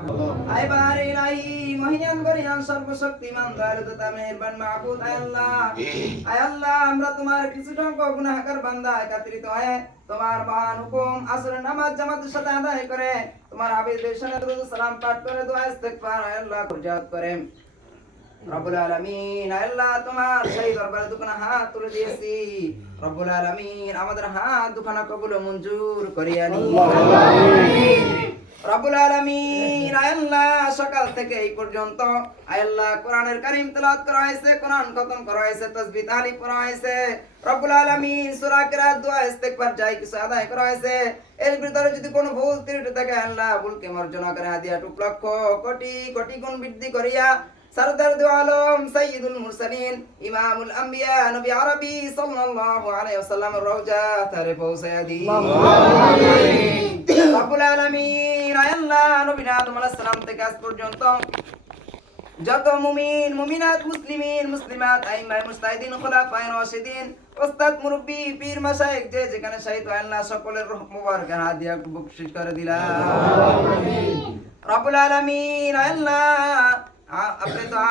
আয় বারে ইলাহি মহিয়ান গরিয়ান সর্বশক্তিমান দয়ালু মেহেরবান মাহবুব আয় আল্লাহ। আয় আল্লাহ আমরা তোমার কিছু গুনাহগার বান্দা একত্রিত হয়ে তোমার মহান হুকুম আসর নামাজ জামাতের সাথে আদায় করে তোমার দরুদ সালাম পাঠ করে দোয়া ইস্তেগফার আয় আল্লাহ কুরজাত করে। রব্বুল আলামিন আল্লাহ তোমার সেই দরবারে দুখানা হাত তুলে দিয়েছি। রব্বুল আলামিন আমাদের হাত দুখানা কবুল মঞ্জুর করিয়া নি রব্বুল আলামিন আয় আল্লাহ সকাল থেকে এই পর্যন্ত আয় আল্লাহ কোরআনের কারীম তেলাওয়াত করা হয়েছে কোরআন খতম করা হয়েছে তাসবিহ তাহলিল করা হয়েছে। রব্বুল আলামিন সূরা কিরাত দোয়া ইস্তেগফার যাই কিছু আদায় করা হয়েছে। এর ভিতরে যদি কোনো ভুল ত্রুটি থাকে আল্লাহ ভুলকে মার্জনা করে হাদিয়া টুক লক্ষ কোটি কোটি গুণ বৃদ্ধি করিয়া সরদার দু আলম সৈয়দুল মুরসালিন ইমামুল আম্বিয়া নবী আরবি সাল্লাল্লাহু আলাইহি ওয়াসাল্লাম রওজা তারে পৌঁছায়া দি রব্বুল আলামিন। আয় আল্লাহ নবী আদম আলাইহিস সালাম থেকে আজ পর্যন্ত যত মুমিন মুমিনাত মুসলিমিন মুসলিমাত আইমায়ে মুস্তাহিদিন খুলাফায়ে রাশিদিন ওস্তাদ মুরব্বি পীর মাশায়েখ যে যেখানে শহীদ হয় আল্লাহ সকলের রূহ মুবারক হাদিয়া বকশিশ করে দিলা রব্বুল আলামিন আল্লাহ আ- আপনি তো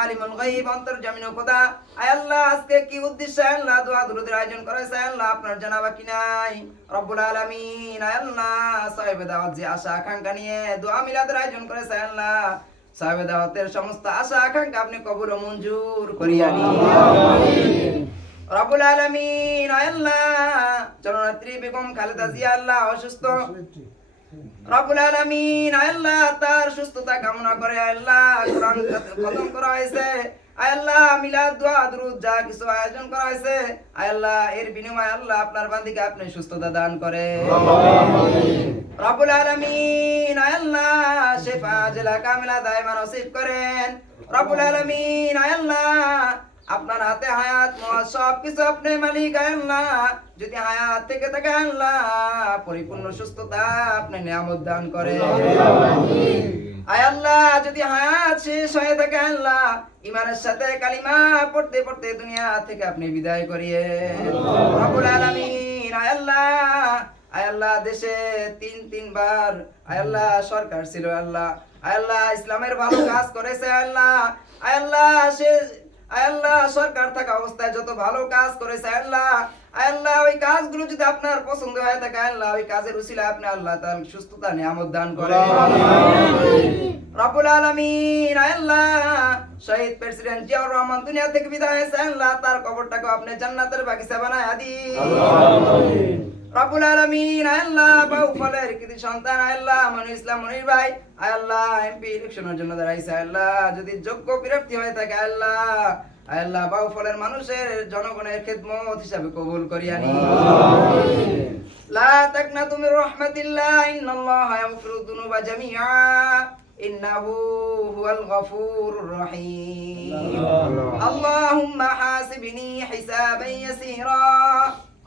আলিমুল গায়ব অন্তর্জামিন খোদা। আয় আল্লাহ আজকে কি উদ্দেশ্যে? আল্লাহ দোয়া দুরুদের আয়োজন করেছে। আল্লাহ আপনার জানা বাকি নাই? রব্বুল আলামিন আয় আল্লাহ সাহেব দাওয়াত যে আশা আকাঙ্ক্ষা নিয়ে দোয়া মিলাদের আয়োজন করেছে। আল্লাহ সাহেব দাওয়াতের সমস্ত আশা আকাঙ্ক্ষা আপনি কবুল মঞ্জুর করিয়া নিন। রব্বুল আলামিন আয় আল্লাহ জননেত্রী বেগম খালেদা জিয়া আল্লাহ অসুস্থ। রব্বুল আলামিন, আল্লাহ তার সুস্থতা কামনা করে, আল্লাহ কোরআন খতম করা হয়েছে। আল্লাহ মিলাদ, দোয়া, দুরুদ, যা কিছু আয়োজন করা হয়েছে, আল্লাহ এর বিনিময়ে আল্লাহ আপনার বান্দিকে আপনি সুস্থতা দান করে। রব্বুল আলামিন, আল্লাহ শেফা জেলা কামিলা দায়মা নসিব করেন। রব্বুল আলামিন, আল্লাহ আপনার হাতে হায়াত সব কিছু আপনি মালিক, আল্লাহ। যদি হায়াত থেকে থাকে, আল্লাহ, পরিপূর্ণ সুস্থতা আপনি নিয়ামত দান করে আয় আল্লাহ, যদি হায়াত শেষ হয়ে থাকে, আল্লাহ ইমানের সাথে কালিমা পড়তে পড়তে দুনিয়া থেকে আপনি বিদায় করিয়ে রব্বুল আলামিন, আয় আল্লাহ আয় আল্লাহ, দেশে তিন, তিনবার, আয় আল্লাহ, সরকার ছিল, আল্লাহ। আয় আল্লাহ, ইসলামের ভালো কাজ করেছে, আল্লাহ। আয় আল্লাহ, সে আল্লাহ সরকার থাকা অবস্থায় যত ভালো কাজ করেছে আল্লাহ আল্লাহ ওই কাজগুলো যদি আপনার পছন্দ হয়ে থাকে আল্লাহ ওই কাজের উসিলা আপনি আল্লাহ তার সুস্থতা নিয়ামত দান করে রব্বুল আলামিন আল্লাহ শহীদ প্রেসিডেন্ট জিয়াউর রহমান দুনিয়া থেকে বিদায় হয়েছে আল্লাহ তার কবরটাকে আপনি জান্নাতের বাগিচা বানায় আদি রবুল আলমিন আল্লাহ বাউফলের কৃতি সন্তান আল্লাহ মানু ইসলাম মনির ভাই আল্লাহ এমপি ইলেকশনের জন্য দাঁড়াইছে আল্লাহ যদি যোগ্য বিরক্তি হয়ে থাকে আল্লাহ আল্লাহ বাউফলের মানুষের জনগণের খেদমত হিসাবে কবুল করিয়া নি লা তাকনা তুমি রহমাতিল্লাহ ইন্নাল্লাহ ইয়াগফিরু যুনুবা জামিআ ইন্নাহু হুয়াল গফুরুর রহিম। আল্লাহুম্মা হাসিবনি হিসাবান ইয়াসীরা।